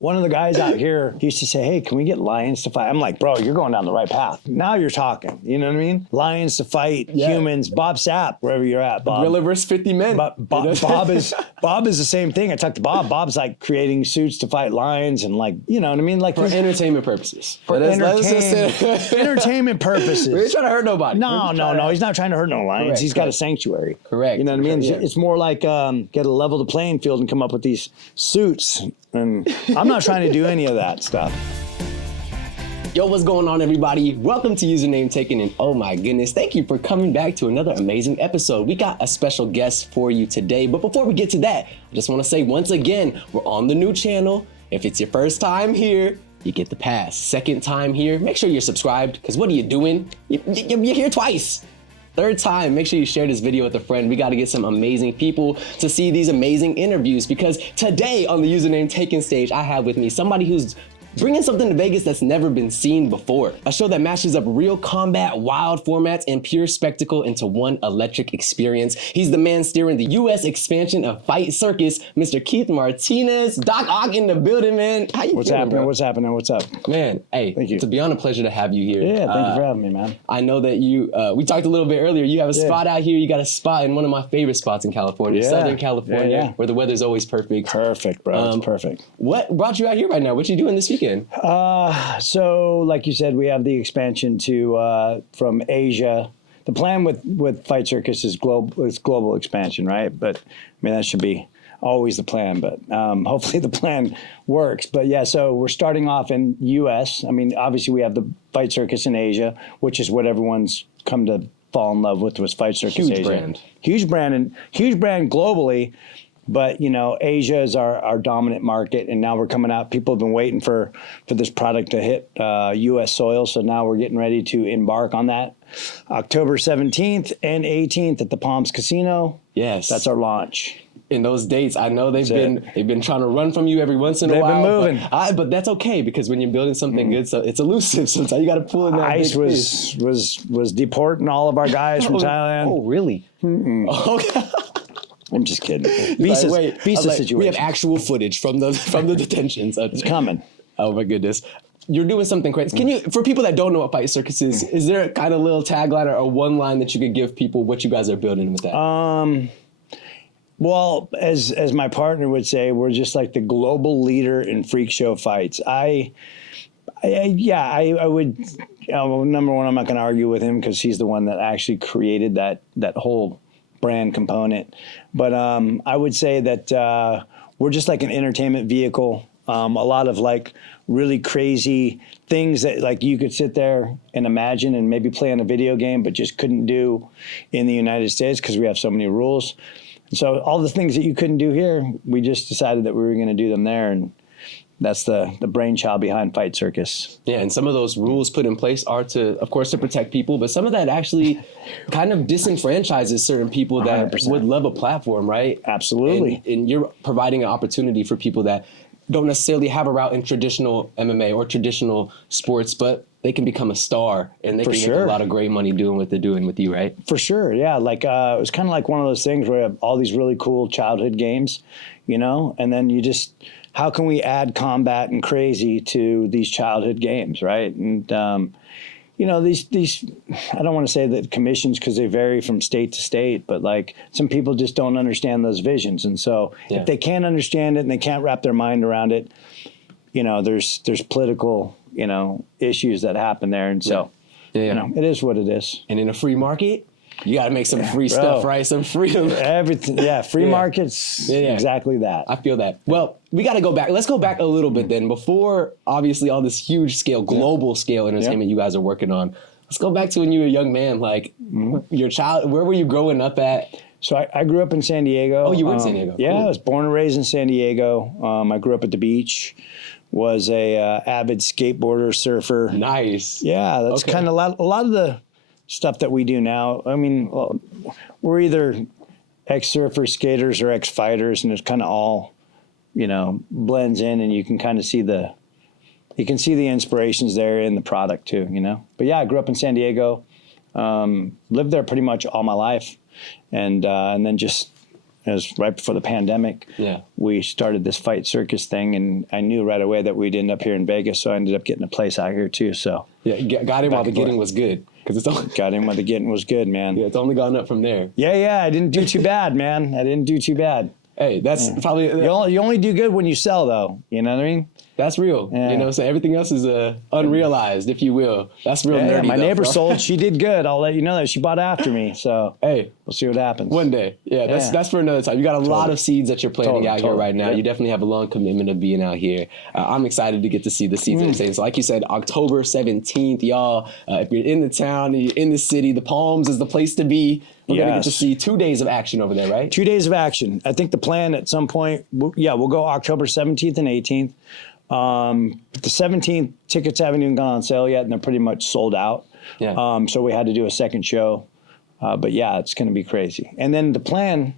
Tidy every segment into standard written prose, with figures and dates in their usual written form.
One of the guys out here used to say, hey, can we get lions to fight? I'm like, bro, you're going down the right path. Now you're talking. You know what I mean? Lions to fight humans. Bob Sapp, wherever you're at, Bob. Gorilla versus 50 men. Bob is the same thing. I talked to Bob. Bob's like creating suits to fight lions and like, you know what I mean? Like for entertainment purposes. For entertainment purposes. We ain't trying to hurt nobody. No. He's not trying to hurt no lions. Correct, He's got a sanctuary. Correct. You know what I mean? Yeah. It's more like get a level the playing field and come up with these suits. And I'm not trying to do any of that stuff. Yo, what's going on, everybody? Welcome to Username Taken, and oh my goodness, thank you for coming back to another amazing episode. We got a special guest for you today, but before we get to that, I just want to say once again, we're on the new channel. If it's your first time here, you get the pass. Second time here, make sure you're subscribed, because what are you doing? You're here twice. Third time, make sure you share this video with a friend. We got to get some amazing people to see these amazing interviews, because today on the Username Taken stage, I have with me somebody who's bringing something to Vegas that's never been seen before. A show that mashes up real combat, wild formats, and pure spectacle into one electric experience. He's the man steering the U.S. expansion of Fight Circus, Mr. Keith Martinez. Doc Ock in the building, man. How you What's feeling, happening? bro? What's happening? What's up? Man, hey, thank you. It's beyond a pleasure to have you here. Yeah, thank you for having me, man. I know that you, we talked a little bit earlier, you have a spot out here. You got a spot in one of my favorite spots in California, Southern California, where the weather's always perfect. Perfect, bro. It's perfect. What brought you out here right now? What you doing this weekend? So, like you said, we have the expansion to from Asia. The plan with Fight Circus is global expansion, right? But I mean, that should be always the plan. But hopefully the plan works. But yeah, so we're starting off in U.S. I mean, obviously we have the Fight Circus in Asia, which is what everyone's come to fall in love with, was Fight Circus Huge Asia. Huge brand globally. But, you know, Asia is our dominant market, and now we're coming out. People have been waiting for this product to hit U.S. soil, so now we're getting ready to embark on that. October 17th and 18th at the Palms Casino. Yes. That's our launch. In those dates, I know they've been trying to run from you every once in a while. They've been moving. But that's okay, because when you're building something good, so it's elusive. Sometimes you got to pull in that ICE was deporting all from Thailand. Oh, really? Okay. I'm just kidding. Visa situation. We have actual footage from the detentions. It's coming. Oh my goodness. You're doing something crazy. Can you, for people that don't know what Fight Circus is there a kind of little tagline or one line that you could give people what you guys are building with that? Well, as my partner would say, we're just like the global leader in freak show fights. I would, number one, I'm not going to argue with him because he's the one that actually created that whole brand component. But I would say that we're just like an entertainment vehicle. A lot of like really crazy things that like you could sit there and imagine and maybe play on a video game, but just couldn't do in the United States because we have so many rules. And so all the things that you couldn't do here, we just decided that we were going to do them there. And that's the brainchild behind Fight Circus. Yeah, and some of those rules put in place are of course, to protect people, but some of that actually kind of disenfranchises certain people that 100%. would love a platform, right? Absolutely. And you're providing an opportunity for people that don't necessarily have a route in traditional MMA or traditional sports, but they can become a star and they can make a lot of great money doing what they're doing with you, right? For sure, yeah. Like it was kind of like one of those things where you have all these really cool childhood games, you know, and then you just, how can we add combat and crazy to these childhood games, right? And you know, these I don't want to say that commissions because they vary from state to state, but like some people just don't understand those visions, and so if they can't understand it and they can't wrap their mind around it, you know, there's political, you know, issues that happen there, and so you know, it is what it is. And in a free market, you got to make some free stuff, right? Some freedom. Everything, free markets, exactly that. I feel that. Well, we got to go back. Let's go back a little bit then. Before, obviously, all this huge scale, global scale entertainment you guys are working on. Let's go back to when you were a young man, like your child. Where were you growing up at? So I grew up in San Diego. Oh, you were in San Diego. Yeah, cool. I was born and raised in San Diego. I grew up at the beach. Was a avid skateboarder, surfer. Nice. Yeah, that's kind of a lot of the stuff that we do now. I mean, we're either ex-surfers, skaters, or ex-fighters, and it's kind of all, you know, blends in, and you can kind of see the inspirations there in the product too, you know. But yeah, I grew up in San Diego, lived there pretty much all my life, and then just It was right before the pandemic. Yeah. We started this Fight Circus thing, and I knew right away that we'd end up here in Vegas, so I ended up getting a place out here too. So Yeah, got in while the getting was good. Because it's only, got in when the getting was good, man. yeah, it's only gone up from there. Yeah, I didn't do too bad, man. I didn't do too bad. Hey, that's probably... You only do good when you sell, though. You know what I mean? That's real. Yeah. You know, so everything else is unrealized, if you will. That's real nerdy. My neighbor bro. sold. She did good. I'll let you know that she bought after me. So Hey, we'll see what happens. one day. Yeah, that's for another time. You got a lot of seeds that you're planting out here right now. Yep. You definitely have a long commitment of being out here. I'm excited to get to see the seeds that you're saying. So like you said, October 17th, y'all, if you're in the town, you're in the city, the Palms is the place to be. We're going to get to see 2 days of action over there, right? 2 days of action. I think the plan at some point, we'll go October 17th and 18th. The 17th, tickets haven't even gone on sale yet, and they're pretty much sold out. Yeah. So we had to do a second show. But yeah, it's going to be crazy. And then the plan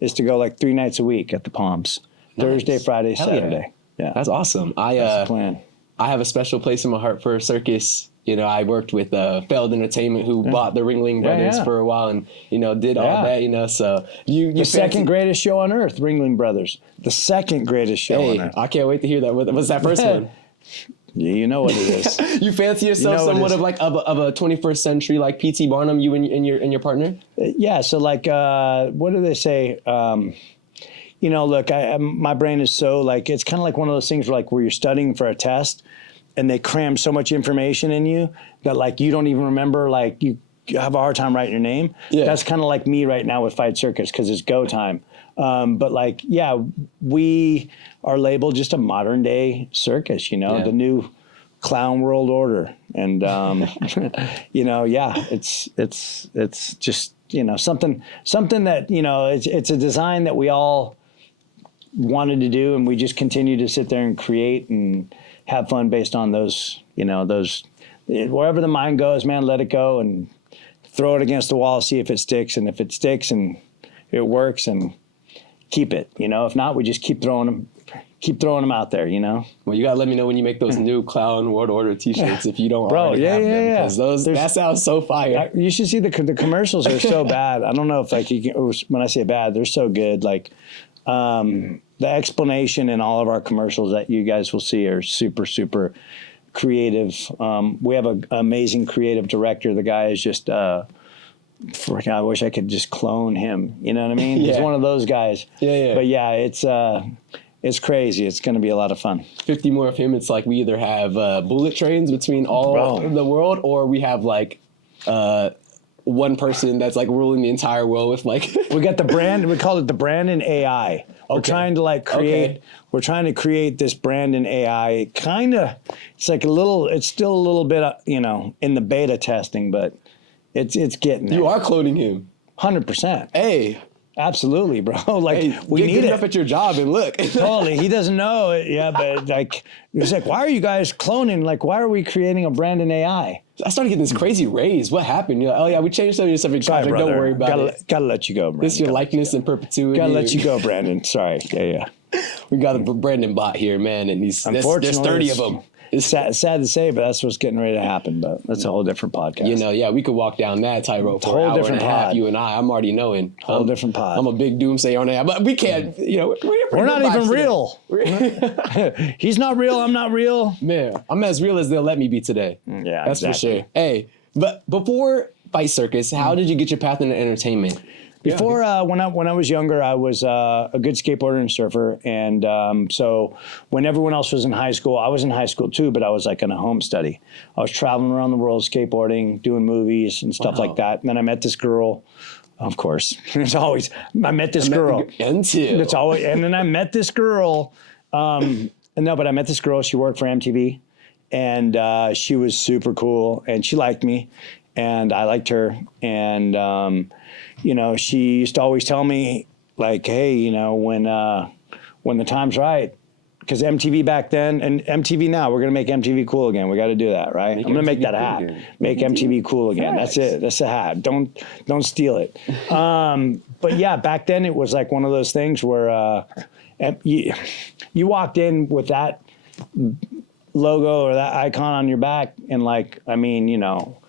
is to go like 3 nights a week at the Palms. Nice. Thursday, Friday, Hell Saturday. Yeah. That's awesome. That's the plan. I have a special place in my heart for Circus. You know, I worked with Feld Entertainment, who bought the Ringling Brothers for a while, and did all that. So the second greatest show on earth, Ringling Brothers. The second greatest show on earth. I can't wait to hear that. What's that first one? Yeah, you know what it is. You fancy yourself somewhat of like of a 21st century like P.T. Barnum, you and your partner? Yeah. So like, what do they say? Look, my brain is so like, it's kind of like one of those things where you're studying for a test, and they cram so much information in you that like you don't even remember, like you have a hard time writing your name. Yeah. That's kind of like me right now with Fight Circus because it's go time. But like, yeah, we are labeled just a modern day circus, the new clown world order. And, it's just, something that, it's a design that we all wanted to do. And we just continue to sit there and create and have fun based on those, wherever the mind goes, man, let it go and throw it against the wall, see if it sticks. And if it sticks and it works, and keep it, if not, we just keep throwing them out there, Well, you gotta let me know when you make those new Clown World Order T-shirts if you don't already have them, because that sounds so fire. You should see the commercials are so bad. I don't know if when I say bad, they're so good. Like the explanation in all of our commercials that you guys will see are super, super creative. We have an amazing creative director. The guy is just. I wish I could just clone him. You know what I mean? He's one of those guys. Yeah. But yeah, it's crazy. It's going to be a lot of fun. 50 more of him. It's like we either have bullet trains between all the world, or we have like one person that's like ruling the entire world with like. We got the brand. We call it the Brandon AI. We're trying to create. We're trying to create this Brandon AI. It's like it's still a little bit, in the beta testing, but. It's getting there. You are cloning him. 100%. Hey. Absolutely, bro. We get need good it. enough at your job and look. Totally. He doesn't know it. Yeah, but he's like, why are you guys cloning? Like, why are we creating a Brandon AI? I started getting this crazy raise. What happened? You're like, oh yeah, we changed some of your stuff. Sorry, brother. Don't worry about it. Gotta let you go, Brandon. This is your likeness in perpetuity. Gotta let you go, Brandon. Sorry. Yeah. We got a Brandon bot here, man, and there's 30 of them. It's sad to say, but that's what's getting ready to happen. But that's a whole different podcast. We could walk down that tightrope for an hour and a half. You and I'm already knowing. Whole different pod. I'm a big doomsayer on that, but we can't. We're not even real. He's not real. I'm not real. Man, I'm as real as they'll let me be today. Yeah, that's exactly. for sure. Hey, but before Fight Circus, how did you get your path into entertainment? Before, when I was younger, I was a good skateboarder and surfer, and so when everyone else was in high school, I was in high school too, but I was like in a home study. I was traveling around the world skateboarding, doing movies and stuff like that. And then I met this girl. Of course, it's always I met this girl. It's always, and then I met this girl. But I met this girl. She worked for MTV, and she was super cool, and she liked me, and I liked her, and. She used to always tell me, like, hey, when the time's right, because MTV back then and MTV now, we're going to make MTV cool again. We got to do that, right? I'm going to make that hat. Make MTV cool again. That's it. That's the hat. Don't steal it. But yeah, back then it was like one of those things where you walked in with that logo or that icon on your back, and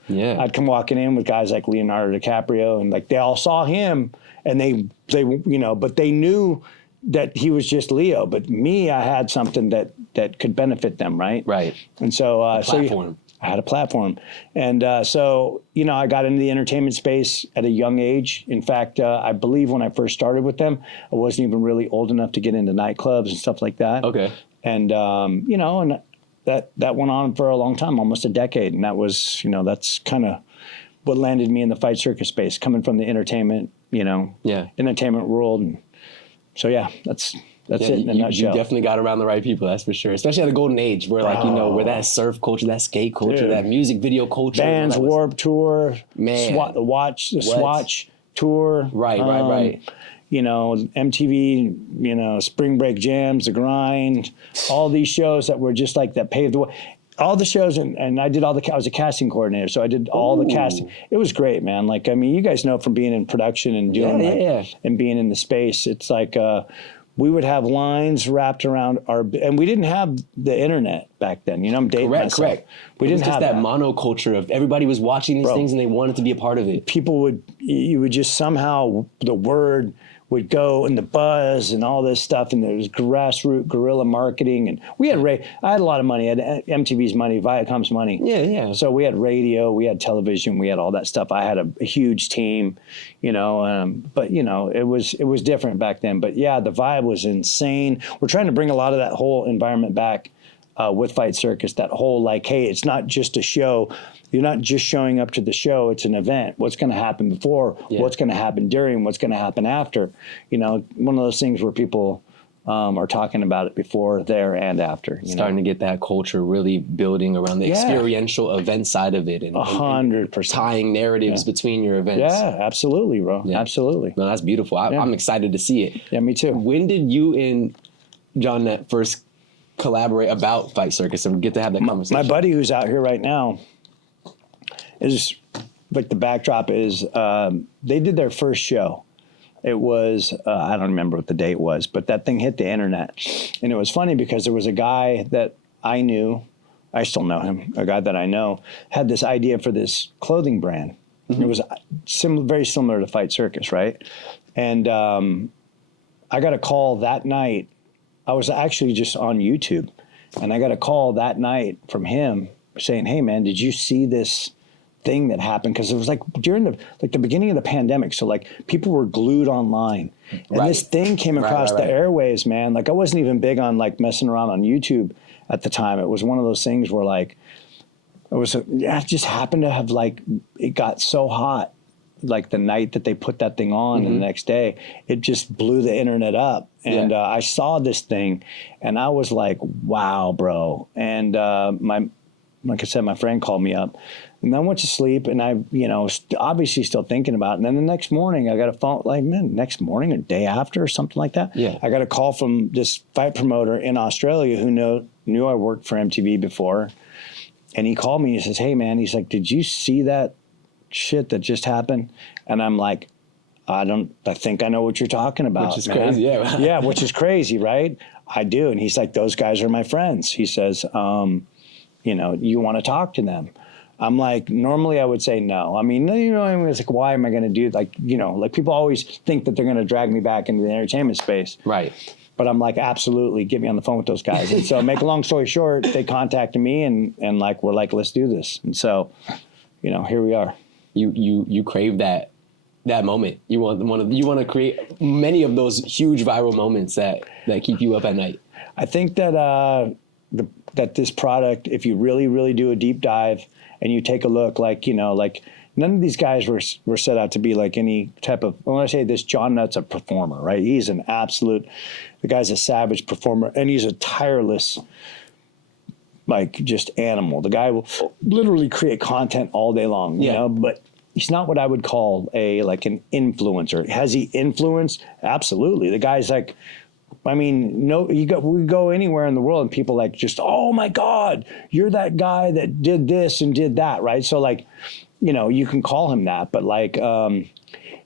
Yeah. I'd come walking in with guys like Leonardo DiCaprio, and like they all saw him, and they but they knew that he was just Leo. But me, I had something that could benefit them, right? Right. And so, Platform. I had a platform. And so, I got into the entertainment space at a young age. In fact, I believe when I first started with them, I wasn't even really old enough to get into nightclubs and stuff like that. Okay. And, and that went on for a long time, almost a decade. And that was, that's kind of what landed me in the Fight Circus space, coming from the entertainment, entertainment world. And so, that's it in a nutshell. You definitely got around the right people, that's for sure. Especially at the golden age where where that surf culture, that skate culture, that music video culture. Bands, Warped Tour, man. Swatch Tour. Right. MTV, Spring Break Jams, The Grind, all these shows that were just like that paved the way. All the shows, and I did I was a casting coordinator, so I did all the casting. It was great, man. Like, you guys know from being in production and doing and being in the space, it's like, we would have lines wrapped around and we didn't have the internet back then. I'm dating myself. Correct. We didn't have that monoculture of everybody was watching these things and they wanted to be a part of it. You would just somehow, the word would go and the buzz and all this stuff, and there was grassroots guerrilla marketing, and we had I had a lot of money. I had MTV's money, Viacom's money. Yeah. So we had radio, we had television, we had all that stuff. I had a huge team, but it was different back then. But yeah, the vibe was insane. We're trying to bring a lot of that whole environment back with Fight Circus. That whole hey, it's not just a show. You're not just showing up to the show. It's an event. What's going to happen before? Yeah. What's going to happen during? What's going to happen after? One of those things where people are talking about it before, there, and after. Starting to get that culture really building around the experiential event side of it. And 100%. Tying narratives between your events. Yeah, absolutely, bro. Yeah. Absolutely. No, that's beautiful. I'm excited to see it. Yeah, me too. When did you and John Nett first collaborate about Fight Circus and get to have that conversation? My buddy who's out here right now, is like the backdrop is they did their first show. It was I don't remember what the date was, but that thing hit the internet, and it was funny because there was a guy that I knew, I still know him, a guy that I know had this idea for this clothing brand. Mm-hmm. It was very similar to Fight Circus, right? And I got a call that night. I was actually just on YouTube, and I got a call that night from him saying, "Hey man, did you see this thing that happened?" Because it was during the beginning of the pandemic, so people were glued online, and this thing came across the airwaves, man. I wasn't even big on messing around on YouTube at the time. It was one of those things where it just happened to have it got so hot the night that they put that thing on, and the next day it just blew the internet up. And I saw this thing and I was like, wow, bro. And like I said, my friend called me up, and I went to sleep, and I, obviously still thinking about it. And then the next morning, I got a phone, next morning or day after or something like that. Yeah. I got a call from this fight promoter in Australia who knew I worked for MTV before. And he called me and he says, "Hey man," he's like, "Did you see that shit that just happened?" And I'm like, I think I know what you're talking about. Which is crazy, yeah. Yeah, which is crazy, right? I do. And he's like, "Those guys are my friends." He says, you want to talk to them? I'm like, normally I would say no. It's why am I going to do people always think that they're going to drag me back into the entertainment space. Right. But I'm like, absolutely, get me on the phone with those guys. And so make a long story short, they contacted me and we're like, let's do this. And so, here we are. You crave that moment. You want to create many of those huge viral moments that keep you up at night. I think that that this product, if you really, really do a deep dive and you take a look, none of these guys were set out to be any type of, when I say this, John Nutt's a performer, right? He's an absolute, the guy's a savage performer, and he's a tireless, just animal. The guy will literally create content all day long, you know, but he's not what I would call an influencer. Has he influenced? Absolutely. The guy's we go anywhere in the world and people oh my God, you're that guy that did this and did that, right? So you can call him that, but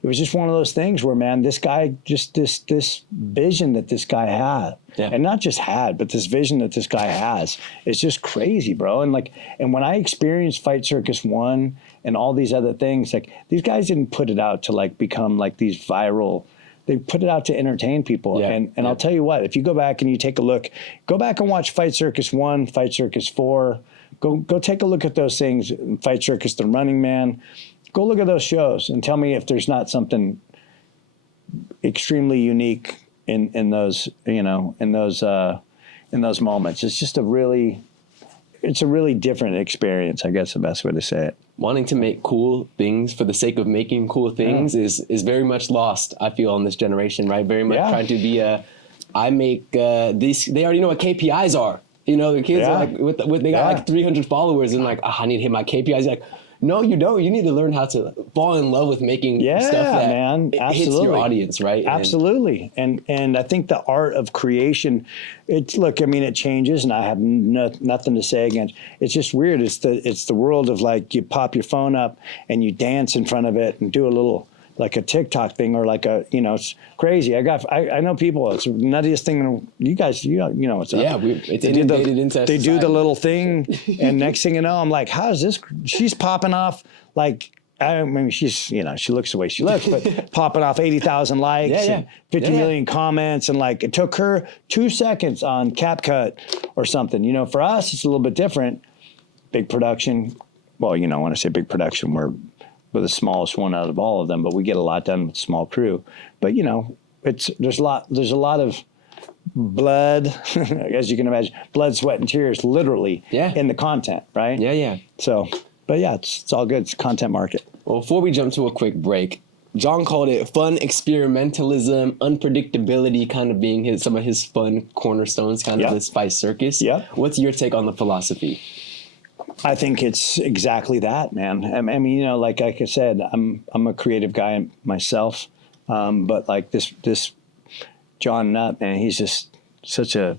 it was just one of those things where, man, this guy, just this vision that this guy had, and not just had, but this vision that this guy has, is just crazy, bro. And when I experienced Fight Circus 1 and all these other things, like, these guys didn't put it out to like become like these viral. They put it out to entertain people. And I'll tell you what, if you go back and you take a look, go back and watch Fight Circus 1, Fight Circus 4, go take a look at those things, Fight Circus The Running Man. Go look at those shows and tell me if there's not something extremely unique in those, you know, in those moments. It's just a really different experience, I guess the best way to say it. Wanting to make cool things for the sake of making cool things is very much lost, I feel, in this generation, right? Very much trying to be I make these, they already know what KPIs are. You know, the kids are like, they got like 300 followers and like, I need to hit my KPIs. Like, no, you don't. You need to learn how to fall in love with making stuff that hits your audience, right? Absolutely. And I think the art of creation, it changes, and I have nothing to say against. It's just weird. It's the world of, like, you pop your phone up and you dance in front of it and do a little, like a TikTok thing, or like a, you know, it's crazy. I know people, it's the nuttiest thing. You guys, you know, it's inundated into they do the little thing, and next thing you know, I'm like, how's this? She's popping off, like, I mean, she's, you know, she looks the way she looks, but popping off 80,000 likes and 50 million comments, and like, it took her 2 seconds on CapCut or something. You know, for us, it's a little bit different. Big production. Well, you know, when I say big production, we're the smallest one out of all of them, but we get a lot done with a small crew. But, you know, there's a lot of blood, as you can imagine, blood, sweat, and tears, literally, in the content, right? Yeah. So, but yeah, it's all good. It's a content market. Well, before we jump to a quick break, John called it fun experimentalism, unpredictability, kind of being some of his fun cornerstones, kind of this Fight Circus. Yeah. What's your take on the philosophy? I think it's exactly that, man. I mean, you know, like I said, I'm a creative guy myself, but like this John Nutt, man, he's just such a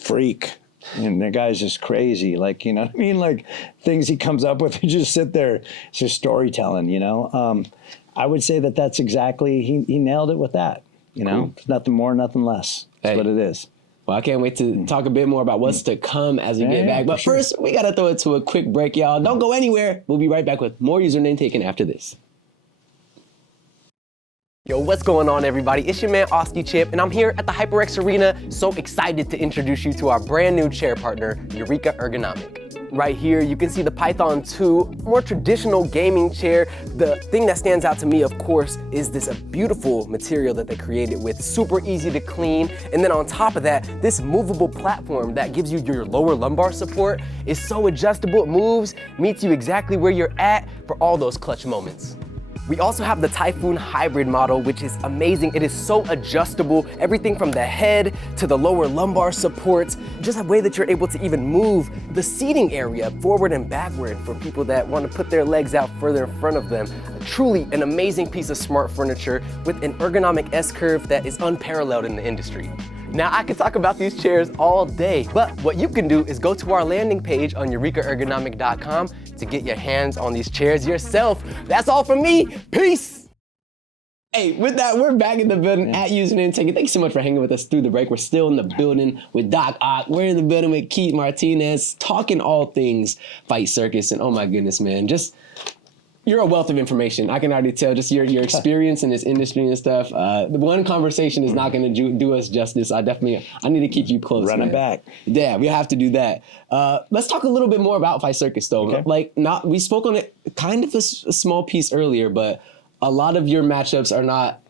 freak, and the guy's just crazy. Like, you know what I mean? Like, things he comes up with, he just sit there. It's just storytelling, you know. I would say that's exactly, he nailed it with that. You know, nothing more, nothing less. That's what it is. Well, I can't wait to talk a bit more about what's to come as we get back. But first, we got to throw it to a quick break, y'all. Don't go anywhere. We'll be right back with more username taken after this. Yo, what's going on, everybody? It's your man, Oski Chip, and I'm here at the HyperX Arena. So excited to introduce you to our brand new chair partner, Eureka Ergonomic. Right here, you can see the Python 2, more traditional gaming chair. The thing that stands out to me, of course, is this beautiful material that they created with, super easy to clean. And then on top of that, this movable platform that gives you your lower lumbar support is so adjustable. It moves, meets you exactly where you're at for all those clutch moments. We also have the Typhoon Hybrid model, which is amazing. It is so adjustable, everything from the head to the lower lumbar supports, just a way that you're able to even move the seating area forward and backward for people that want to put their legs out further in front of them. Truly an amazing piece of smart furniture with an ergonomic S-curve that is unparalleled in the industry. Now, I could talk about these chairs all day, but what you can do is go to our landing page on eurekaergonomic.com to get your hands on these chairs yourself. That's all from me. Peace. Hey, with that, we're back in the building at Username Taken. Thanks so much for hanging with us through the break. We're still in the building with Doc Ock. We're in the building with Keith Martinez, talking all things Fight Circus. And oh my goodness, man, you're a wealth of information. I can already tell, just your experience in this industry and stuff. The one conversation is not going to do us justice. I need to keep you close. Running back. Yeah, we have to do that. Let's talk a little bit more about Fight Circus, though. Okay. We spoke on it kind of a small piece earlier, but a lot of your matchups are not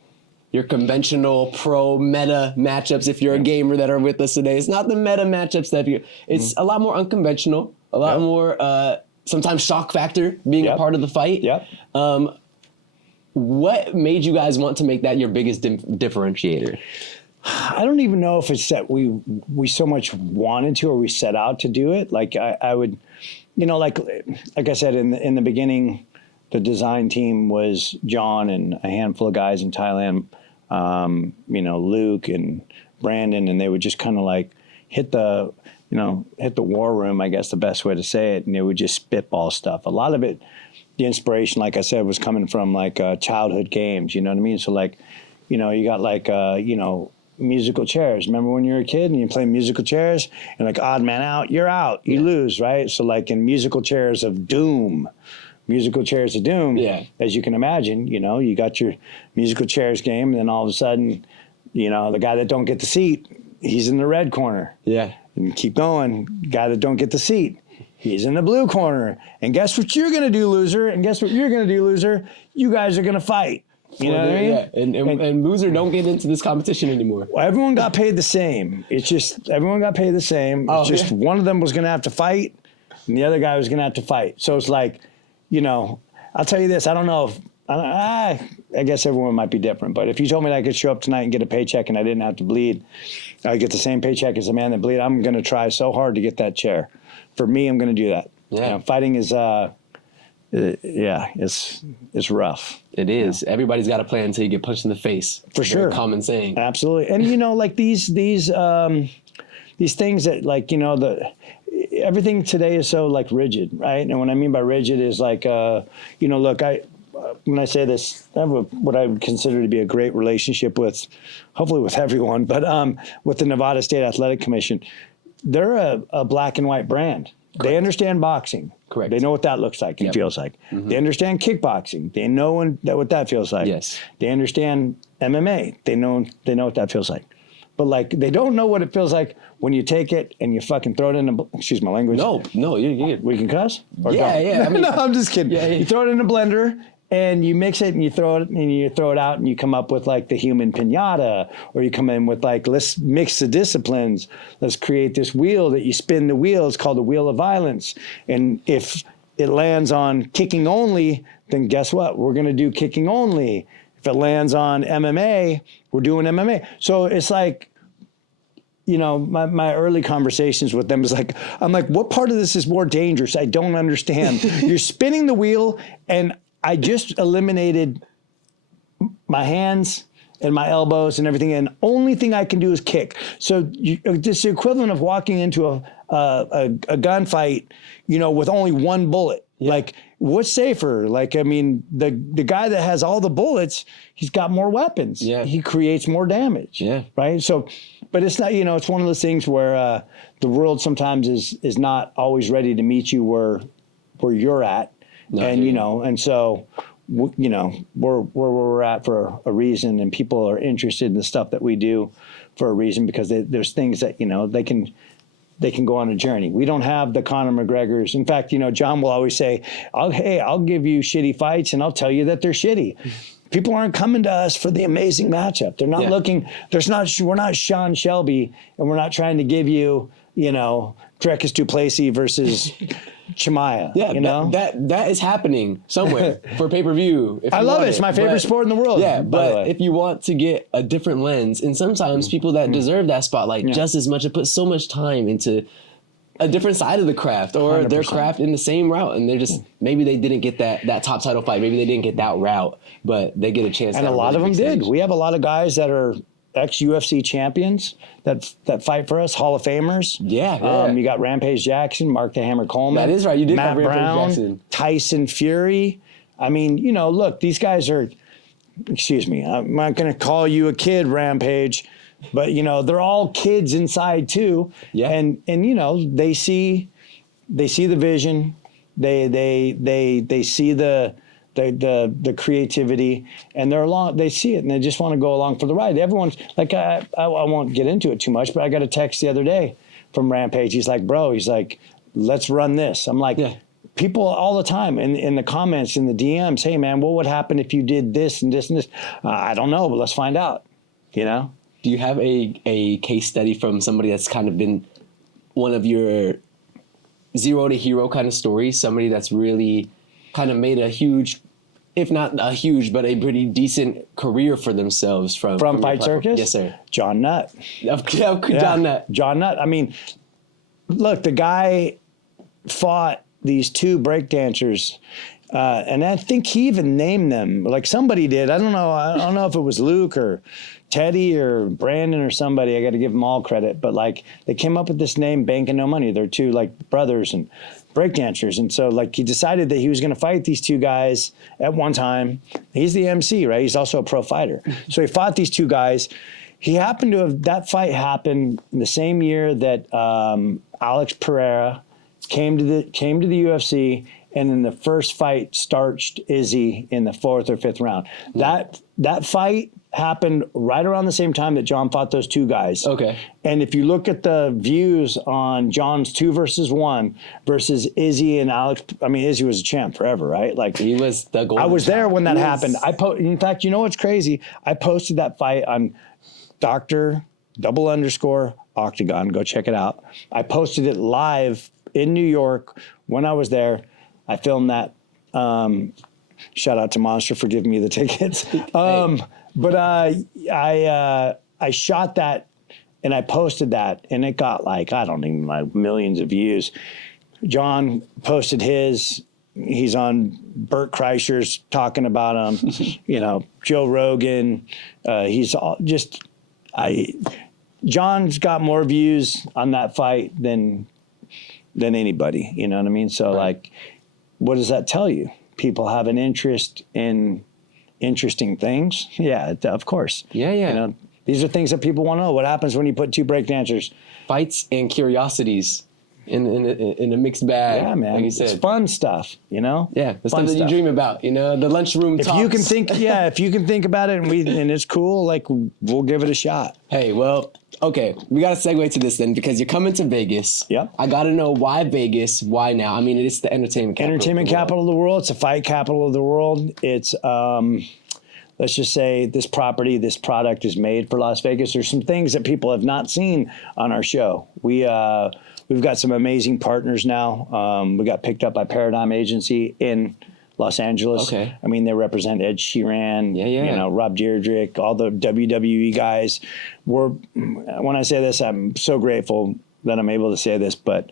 your conventional pro meta matchups. If you're a gamer that are with us today, it's not the meta matchups it's a lot more unconventional, a lot more. Sometimes shock factor being a part of the fight. What made you guys want to make that your biggest differentiator? I don't even know if it's that we so much wanted to or we set out to do it. Like I would, you know, like I said in the beginning, the design team was John and a handful of guys in Thailand, you know, Luke and Brandon, and they would just kind of like hit the war room, I guess the best way to say it, and they would just spitball stuff. A lot of it the inspiration, like I said, was coming from like childhood games. You know what I mean? So like, you know, you got like musical chairs. Remember when you were a kid and you play musical chairs and like odd man out, you're out, you lose, right? So like in musical chairs of doom, as you can imagine, you know, you got your musical chairs game, and then all of a sudden, you know, the guy that don't get the seat, he's in the red corner. Yeah. And keep going, guy that don't get the seat, he's in the blue corner. And guess what you're going to do, loser? And guess what you're going to do, loser? You guys are going to fight. You know what I mean? Yeah. And loser don't get into this competition anymore. Well, everyone got paid the same. It's just everyone got paid the same. It's just one of them was going to have to fight, and the other guy was going to have to fight. So it's like, you know, I'll tell you this. I don't know if I guess everyone might be different, but if you told me that I could show up tonight and get a paycheck and I didn't have to bleed, I get the same paycheck as the man that bleed. I'm going to try so hard to get that chair. For me, I'm going to do that. Yeah, you know, fighting is it's rough. It is. Yeah. Everybody's got a plan until you get punched in the face. For sure. Common saying. Absolutely. And you know, like these things that, like, you know, everything today is so like rigid, right? And what I mean by rigid is like, you know, look, when I say this, I have what I would consider to be a great relationship with, hopefully with everyone, but with the Nevada State Athletic Commission. They're a black and white brand. Correct. They understand boxing. Correct. They know what that looks like and feels like. Mm-hmm. They understand kickboxing. They know what that feels like. Yes. They understand MMA. They know what that feels like. But like, they don't know what it feels like when you take it and you fucking throw it in excuse my language. No, you we can cuss? Or yeah. I mean, no, I'm just kidding. Yeah. You throw it in a blender and you mix it and you throw it out and you come up with like the human pinata, or you come in with like, let's mix the disciplines. Let's create this wheel that you spin the wheel. It's called the wheel of violence. And if it lands on kicking only, then guess what? We're going to do kicking only. If it lands on MMA, we're doing MMA. So it's like, you know, my early conversations with them is like, I'm like, what part of this is more dangerous? I don't understand. You're spinning the wheel, and I just eliminated my hands and my elbows and everything, and only thing I can do is kick. So it's the equivalent of walking into a gunfight, you know, with only one bullet. Yeah. Like, what's safer? Like, I mean, the guy that has all the bullets, he's got more weapons. Yeah. He creates more damage. Yeah. Right. So, but it's not, you know, it's one of those things where the world sometimes is not always ready to meet you where you're at. You know, and so, you know, we're where we're at for a reason, and people are interested in the stuff that we do for a reason, because there's things that, you know, they can go on a journey. We don't have the Conor McGregors. In fact, you know, John will always say, I'll give you shitty fights and I'll tell you that they're shitty. People aren't coming to us for the amazing matchup. They're not looking, we're not Sean Shelby, and we're not trying to give you, you know, Dricus du Plessis versus Chimaev. Yeah, you know? that is happening somewhere for pay-per-view. I love it. It's my favorite sport in the world. Yeah, but if you want to get a different lens, and sometimes people that deserve that spotlight just as much and put so much time into a different side of the craft, or 100%. Their craft in the same route, and they're just, maybe they didn't get that top title fight, maybe they didn't get that route, but they get a chance. And a lot of them did. We have a lot of guys that are ex-UFC champions that fight for us, Hall of Famers. Yeah. You got Rampage Jackson, Mark the Hammer Coleman. That is right. You did Matt have Brown, Jackson. Tyson Fury. I mean, you know, look, these guys are, excuse me, I'm not going to call you a kid, Rampage, but, you know, they're all kids inside too. Yeah. And you know, they see the vision. They see the creativity, and they see it, and they just want to go along for the ride. Everyone's like, I won't get into it too much, but I got a text the other day from Rampage. He's like, bro, let's run this. I'm like, people all the time in the comments, in the DMs, hey man, what would happen if you did this and this and this? I don't know, but let's find out, you know? Do you have a case study from somebody that's kind of been one of your zero to hero kind of stories? Somebody that's really kind of made a huge, if not a huge, but a pretty decent career for themselves from Fight Circus? Yes, sir. John Nutt. John Nutt. John Nutt. I mean, look, the guy fought these two breakdancers, and I think he even named them. Like somebody did. I don't know if it was Luke or Teddy or Brandon or somebody, I got to give them all credit, but like they came up with this name, Bank of No Money. They're two like brothers and breakdancers. And so like he decided that he was going to fight these two guys at one time. He's the MC, right? He's also a pro fighter. So he fought these two guys. He happened to have, that fight happened in the same year that Alex Pereira came to the UFC, and in the first fight starched Izzy in the 4th or 5th round. That fight happened right around the same time that John fought those two guys. Okay. And if you look at the views on John's 2-1 versus Izzy and Alex, I mean, Izzy was a champ forever, right? Like He was the golden I was there child. when that He happened. was- In fact, you know what's crazy? I posted that fight on Dr._Octagon. Go check it out. I posted it live in New York when I was there. I filmed that. Shout out to Monster for giving me the tickets. But I shot that and I posted that, and it got like, I don't even know, millions of views. John posted his. He's on Bert Kreischer's talking about him. Joe Rogan. He's all just. John's got more views on that fight than anybody. You know what I mean? So like, what does that tell you? People have an interest in interesting things. Yeah, of course. Yeah. These are things that people want to know. What happens when you put two breakdancers? Fights and curiosities in a mixed bag. Yeah, man. Like you said. It's fun stuff, Yeah, the Fun stuff that you stuff. dream about, the lunchroom If talks. you can think, if you can think about it and it's cool, like we'll give it a shot. Hey, well, okay, we got to segue to this then, because you're coming to Vegas. Yep. I got to know why Vegas, why now? I mean, it's the entertainment capital. Capital of the world. It's a fight capital of the world. It's let's just say this product is made for Las Vegas. There's some things that people have not seen on our show. We've got some amazing partners now. We got picked up by Paradigm Agency in Los Angeles. Okay. I mean, they represent Ed Sheeran, Yeah. Rob Dyrdek, all the WWE guys. When I say this, I'm so grateful that I'm able to say this, but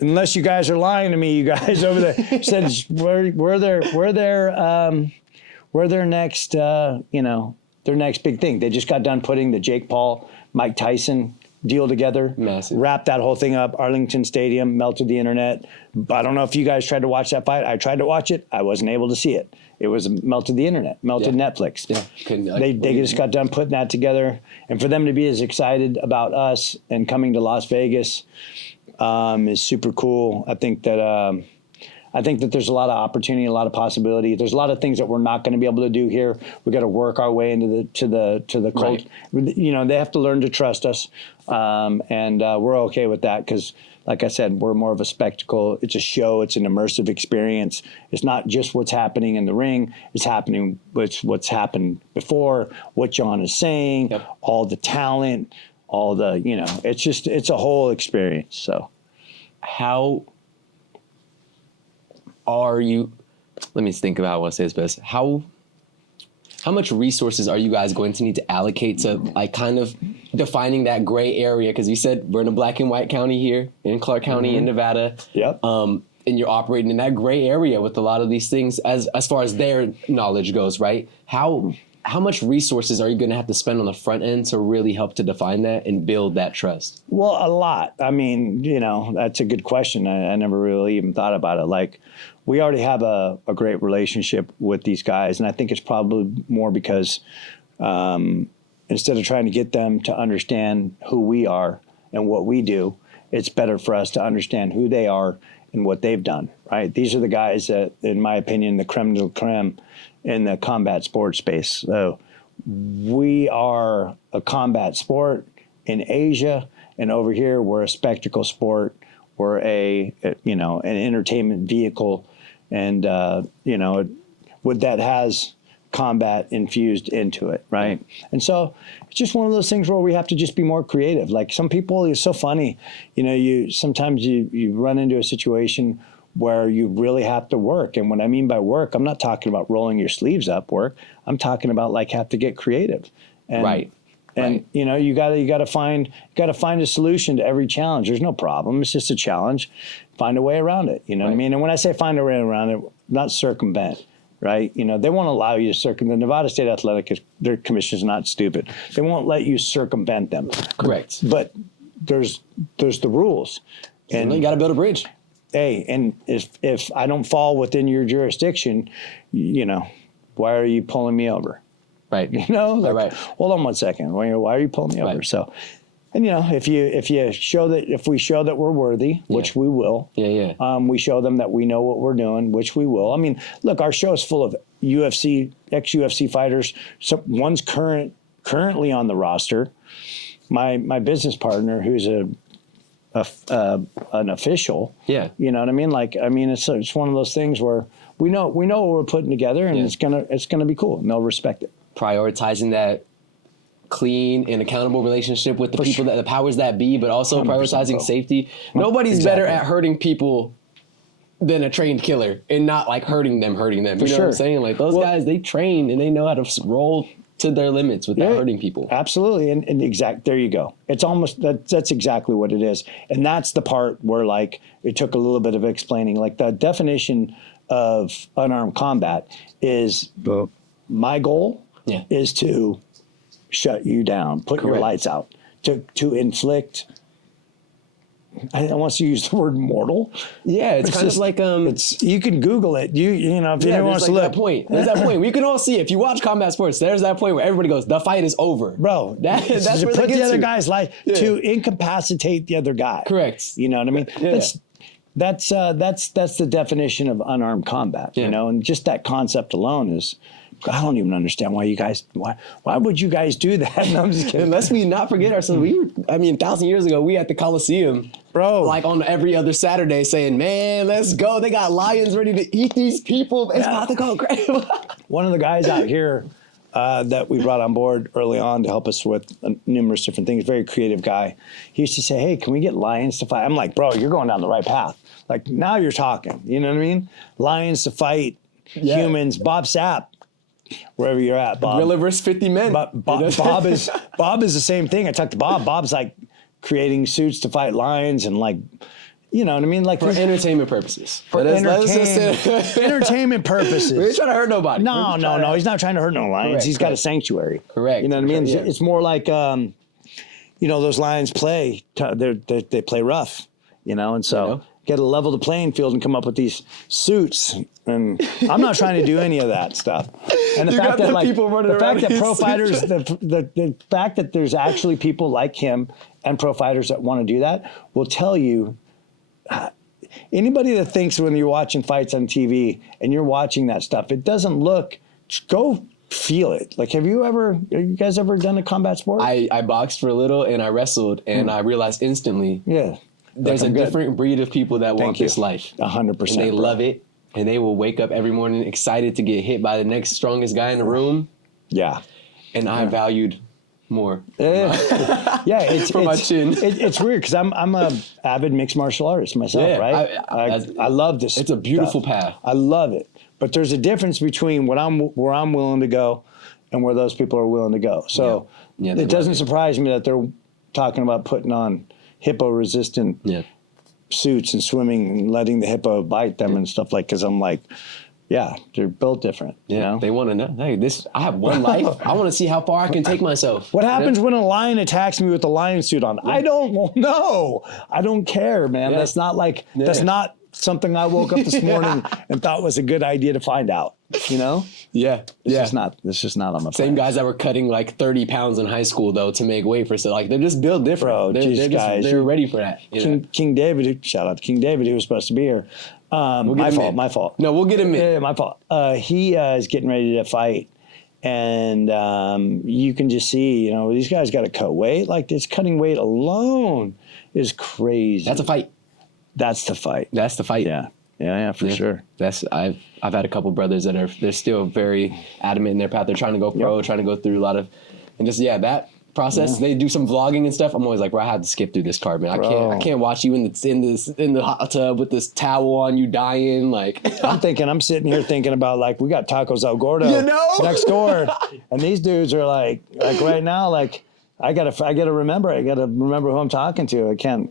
unless you guys are lying to me, you guys over there said we're their next, their next big thing. They just got done putting the Jake Paul, Mike Tyson deal together. Massive. Wrapped that whole thing up. Arlington Stadium, melted the internet. I don't know if you guys tried to watch that fight. I tried to watch it. I wasn't able to see it. It was melted the internet, melted Netflix. Yeah. They just got done putting that together. And for them to be as excited about us and coming to Las Vegas is super cool. I think that there's a lot of opportunity, a lot of possibility. There's a lot of things that we're not going to be able to do here. We got to work our way into the culture. Right. They have to learn to trust us, and we're okay with that because, like I said, we're more of a spectacle. It's a show. It's an immersive experience. It's not just what's happening in the ring. It's what's happened before. What John is saying, all the talent, all the it's a whole experience. So, How are you? Let me think about what to say is best. How much resources are you guys going to need to allocate to like kind of defining that gray area? Because you said we're in a black and white county here in Clark County in Nevada. Yep. And you're operating in that gray area with a lot of these things as far as their knowledge goes, right? How much resources are you going to have to spend on the front end to really help to define that and build that trust? Well, a lot. I mean, that's a good question. I never really even thought about it. Like, we already have a great relationship with these guys, and I think it's probably more because instead of trying to get them to understand who we are and what we do, it's better for us to understand who they are and what they've done, right? These are the guys that, in my opinion, the creme de la creme in the combat sports space. So we are a combat sport in Asia, and over here we're a spectacle sport. We're an entertainment vehicle, and that has combat infused into it, right? And so it's just one of those things where we have to just be more creative. Like, some people, it's so funny, sometimes you run into a situation where you really have to work. And what I mean by work, I'm not talking about rolling your sleeves up work. I'm talking about like have to get creative. And, Right. And you gotta find a solution to every challenge. There's no problem. It's just a challenge. Find a way around it. You know what I mean? And when I say find a way around it, not circumvent. right? You know, they won't allow you to the Nevada State Athletic, their commission is not stupid. They won't let you circumvent them. Correct. But there's the rules. And you got to build a bridge. Hey, and if I don't fall within your jurisdiction, you know, why are you pulling me over? Right. You know, like, right. Hold on one second. Why are you pulling me over? Right. So, and you know, if we show that we're worthy, which we will, we show them that we know what we're doing, which we will. I mean, look, our show is full of ex-UFC fighters. So one's currently on the roster. My business partner, who's an official. Yeah. You know what I mean? Like, I mean, it's one of those things where we know what we're putting together, and it's gonna be cool, and they'll respect it. Prioritizing that clean and accountable relationship with the people, the powers that be, but also prioritizing safety. Nobody's better at hurting people than a trained killer, and not like hurting them. You know what I'm saying? Like those guys, they train and they know how to roll to their limits without hurting people. Absolutely. And there you go. It's almost, that's exactly what it is. And that's the part where like, it took a little bit of explaining. Like the definition of unarmed combat is my goal is to shut you down, put your lights out, to inflict. I want to use the word mortal. Yeah, it's kind of like you can Google it. You know, if anyone wants to look. There's that point. We can all see it. If you watch combat sports, there's that point where everybody goes, "The fight is over, bro." That's where put they get the other to. guy's life to incapacitate the other guy. Correct. You know what I mean? That's the definition of unarmed combat. You know, and just that concept alone is. I don't even understand why would you guys do that? No, I'm just kidding. Unless we not forget ourselves. 1,000 years ago, we at the Coliseum, bro, like on every other Saturday saying, man, let's go. They got lions ready to eat these people. It's about to go great. One of the guys out here that we brought on board early on to help us with numerous different things, very creative guy. He used to say, hey, can we get lions to fight? I'm like, bro, you're going down the right path. Like now you're talking, you know what I mean? Lions to fight humans, Bob Sapp. Wherever you're at, Bob. Gorilla versus 50 men. Bob is the same thing. I talked to Bob. Bob's like creating suits to fight lions and like, you know what I mean? Like for entertainment purposes. For entertainment purposes. We ain't trying to hurt nobody. No. He's not trying to hurt no lions. Correct, He's got a sanctuary. Correct. You know what I mean? Yeah. It's more like, you know, those lions play. They play rough. You know, and so. Get to level the playing field and come up with these suits. And I'm not trying to do any of that stuff. And the fact that pro fighters, the fact that there's actually people like him and pro fighters that want to do that will tell you, anybody that thinks when you're watching fights on TV and you're watching that stuff, it doesn't look, go feel it. Like, have you guys ever done a combat sport? I boxed for a little and I wrestled and I realized instantly. Yeah. There's a different breed of people that want this life. 100%. And they love it. And they will wake up every morning excited to get hit by the next strongest guy in the room. Yeah. And I valued more. It's for my chin. It's weird because I'm a avid mixed martial artist myself, right? I love this. It's a beautiful path. I love it. But there's a difference between where I'm willing to go and where those people are willing to go. So it doesn't surprise me that they're talking about putting on hippo-resistant suits and swimming and letting the hippo bite them and stuff like. Because I'm like, they're built different. Yeah, you know? They want to know. Hey, I have one life. I want to see how far I can take myself. What happens when a lion attacks me with a lion suit on? I don't know. I don't care, man. That's not like that's not something I woke up this morning and thought was a good idea to find out. You know? It's just not on my same guys that were cutting like 30 pounds in high school though to make weight for stuff. Like they're just built different. They're ready for that. King David, shout out to King David, who was supposed to be here. My fault. No, we'll get him in. Yeah, my fault. He is getting ready to fight. And you can just see, you know, these guys got to cut weight. Like this cutting weight alone is crazy. That's a fight. That's the fight. That's the fight. Yeah, for sure. I've had a couple brothers that they're still very adamant in their path. They're trying to go pro, trying to go through a lot of, and just that process. They do some vlogging and stuff. I'm always like, bro, I had to skip through this part, man. I can't watch you in the hot tub with this towel on, you dying. Like I'm sitting here thinking about like we got Tacos El Gordo next door, and these dudes are like right now, like I gotta remember who I'm talking to. I can't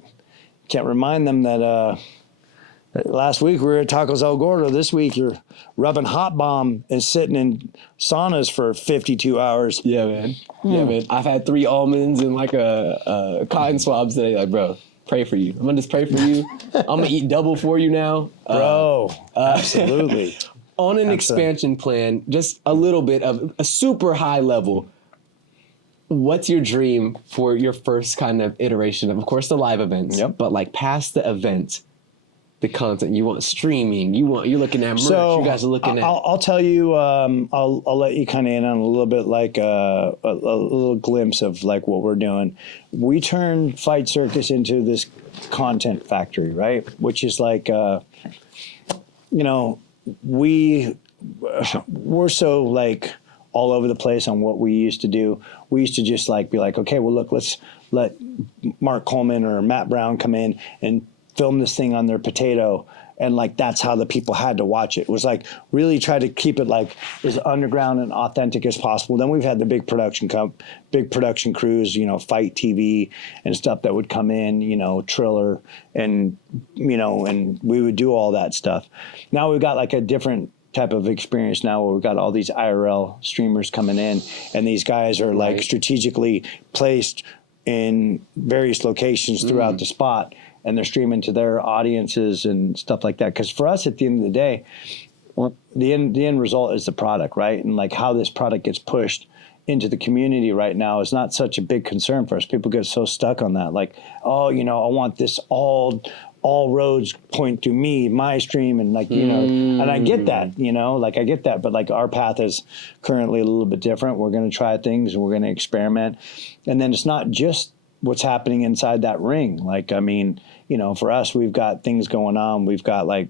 remind them that Last week we were at Tacos El Gordo. This week you're rubbing hot bomb and sitting in saunas for 52 hours. Yeah, man. Yeah, man. I've had 3 almonds and like a cotton swabs today. Like, bro, pray for you. I'm gonna just pray for you. I'm gonna eat double for you now, bro. Absolutely. On an expansion plan, just a little bit of a super high level. What's your dream for your first kind of iteration of course, the live events, but like past the event, the content you want, streaming, you're looking at merch. So you guys are looking at. I'll tell you. I'll let you kind of in on a little bit, like a little glimpse of like what we're doing. We turned Fight Circus into this content factory, right? Which is like, we're so like all over the place on what we used to do. We used to just like be like, okay, well, look, let's let Mark Coleman or Matt Brown come in and film this thing on their potato. And like, that's how the people had to watch it. It was like, really try to keep it like as underground and authentic as possible. Then we've had the big production crews, Fight TV and stuff that would come in, Triller and we would do all that stuff. Now we've got like a different type of experience now where we've got all these IRL streamers coming in, and these guys are like strategically placed in various locations throughout the spot, and they're streaming to their audiences and stuff like that. Because for us, at the end of the day, the end result is the product, right? And like how this product gets pushed into the community right now is not such a big concern for us. People get so stuck on that, like, oh, I want this all roads point to me, my stream, and like, and I get that, I get that, but like our path is currently a little bit different. We're going to try things and we're going to experiment. And then it's not just what's happening inside that ring. Like, I mean, for us, we've got things going on. We've got like,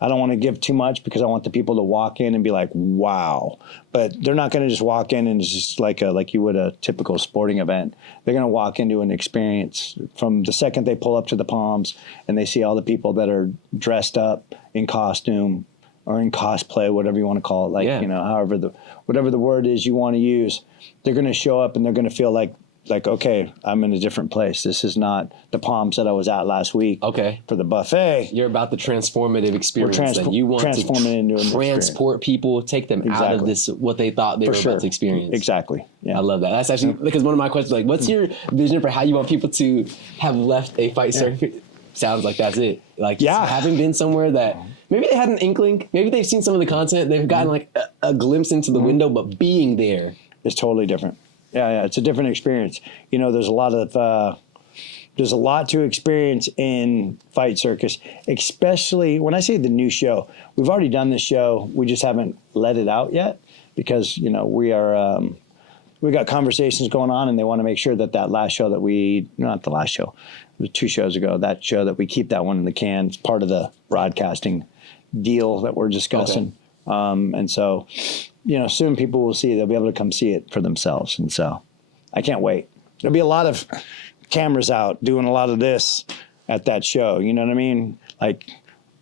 I don't want to give too much because I want the people to walk in and be like, wow, but they're not going to just walk in and it's just like you would a typical sporting event. They're going to walk into an experience from the second they pull up to the Palms and they see all the people that are dressed up in costume or in cosplay, whatever you want to call it. Like, whatever the word is you want to use, they're going to show up and they're going to feel like, okay, I'm in a different place. This is not the Palms that I was at last week. Okay. For the buffet. You're about the transformative experience that you want to transport people, take them out of this, what they thought they were about to experience. Exactly. Yeah. I love that. That's actually, because one of my questions, like, what's your vision for how you want people to have left a fight circuit? Sounds like that's it. Like, having been somewhere that maybe they had an inkling, maybe they've seen some of the content, they've gotten like a glimpse into the window, but being there is totally different. Yeah, it's a different experience. There's a lot to experience in Fight Circus, especially when I say the new show. We've already done this show. We just haven't let it out yet because, we got conversations going on and they want to make sure that last show that not the last show, it was 2 shows ago, that show that we keep that one in the can. It's part of the broadcasting deal that we're discussing. Okay. And so, soon people will see, they'll be able to come see it for themselves. And so I can't wait. There'll be a lot of cameras out doing a lot of this at that show. You know what I mean? Like,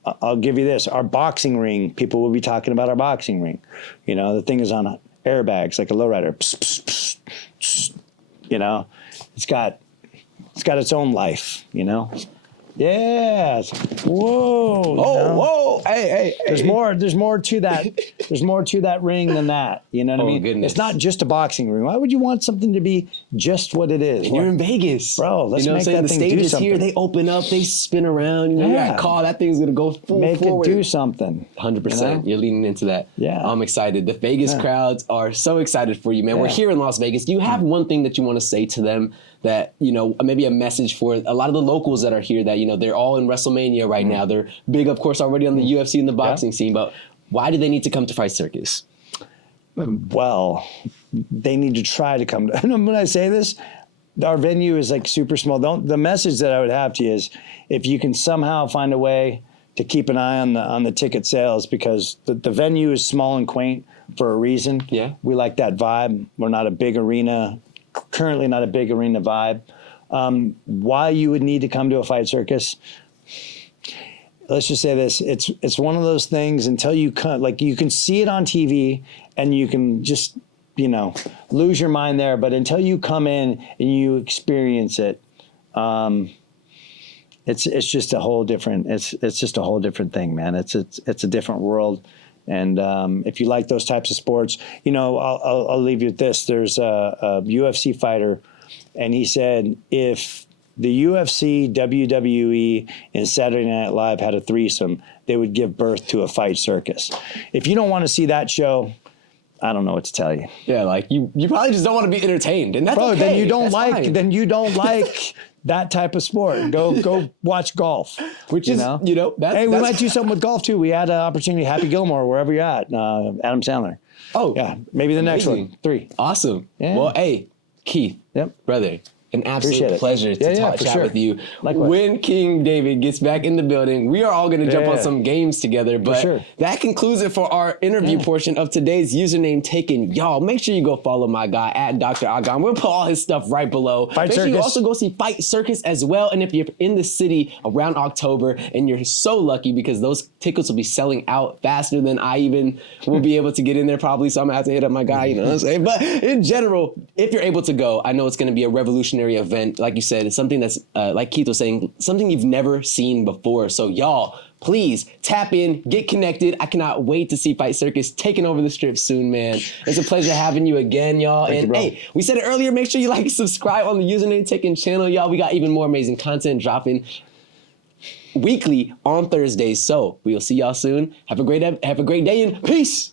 I'll give you this. Our boxing ring, people will be talking about our boxing ring. The thing is on airbags, like a lowrider. Psst, psst, psst, psst. It's got its own life, Yeah. Whoa. Whoa. Hey. There's more to that. There's more to that ring than that. You know what I mean? Goodness. It's not just a boxing ring. Why would you want something to be just what it is? And you're in Vegas. Bro, let's make that thing do something. The stage is here. They open up. They spin around. You got call. That thing's going to go full forward. Make it do something. 100%. You're leaning into that. Yeah. I'm excited. The Vegas crowds are so excited for you, man. We're here in Las Vegas. Do you have one thing that you want to say to them that, maybe a message for a lot of the locals that are here that, they're all in WrestleMania right now. They're big, of course, already on the UFC and the boxing scene, but why do they need to come to Fight Circus? Well, they need to try to come. When I say this, our venue is like super small. The message that I would have to you is if you can somehow find a way to keep an eye on the ticket sales, because the venue is small and quaint for a reason. Yeah. We like that vibe. We're not a big arena, currently not a big arena vibe. Why you would need to come to a Fight Circus? Let's just say this: it's one of those things until you you can see it on TV and you can just lose your mind there, but until you come in and you experience it, it's just a whole different, it's just a whole different thing, man. It's a different world. And if you like those types of sports, I'll leave you with this. There's a UFC fighter, and he said if the UFC, WWE, and Saturday Night Live had a threesome, they would give birth to a fight circus. If you don't want to see that show, I don't know what to tell you. Yeah, like you probably just don't want to be entertained, and that's okay. Then you don't That's like that type of sport. Go watch golf, which is that's, we might do something with golf too. We had an opportunity, Happy Gilmore, wherever you're at, Adam Sandler. Oh, yeah, maybe the next one, 3. Awesome. Yeah. Well, hey, Keith, brother. An absolute pleasure to chat with you. Likewise. When King David gets back in the building, we are all going to jump on some games together. But that concludes it for our interview portion of today's Username Taken. Y'all, make sure you go follow my guy at Dr. Agan. We'll put all his stuff right below. Make sure you also go see Fight Circus as well. And if you're in the city around October and you're so lucky because those tickets will be selling out faster than I even will be able to get in there probably. So I'm going to have to hit up my guy, you know what I'm saying? But in general, if you're able to go, I know it's going to be a revolutionary event. Like you said, it's something that's like Keith was saying, something you've never seen before. So y'all, please tap in, get connected. I cannot wait to see Fight Circus taking over the strip soon, man. It's a pleasure having you again, y'all. Thank you, hey, we said it earlier, make sure you like and subscribe on the Username Taken channel, y'all. We got even more amazing content dropping weekly on Thursdays. So we will see y'all soon. Have a great day and peace.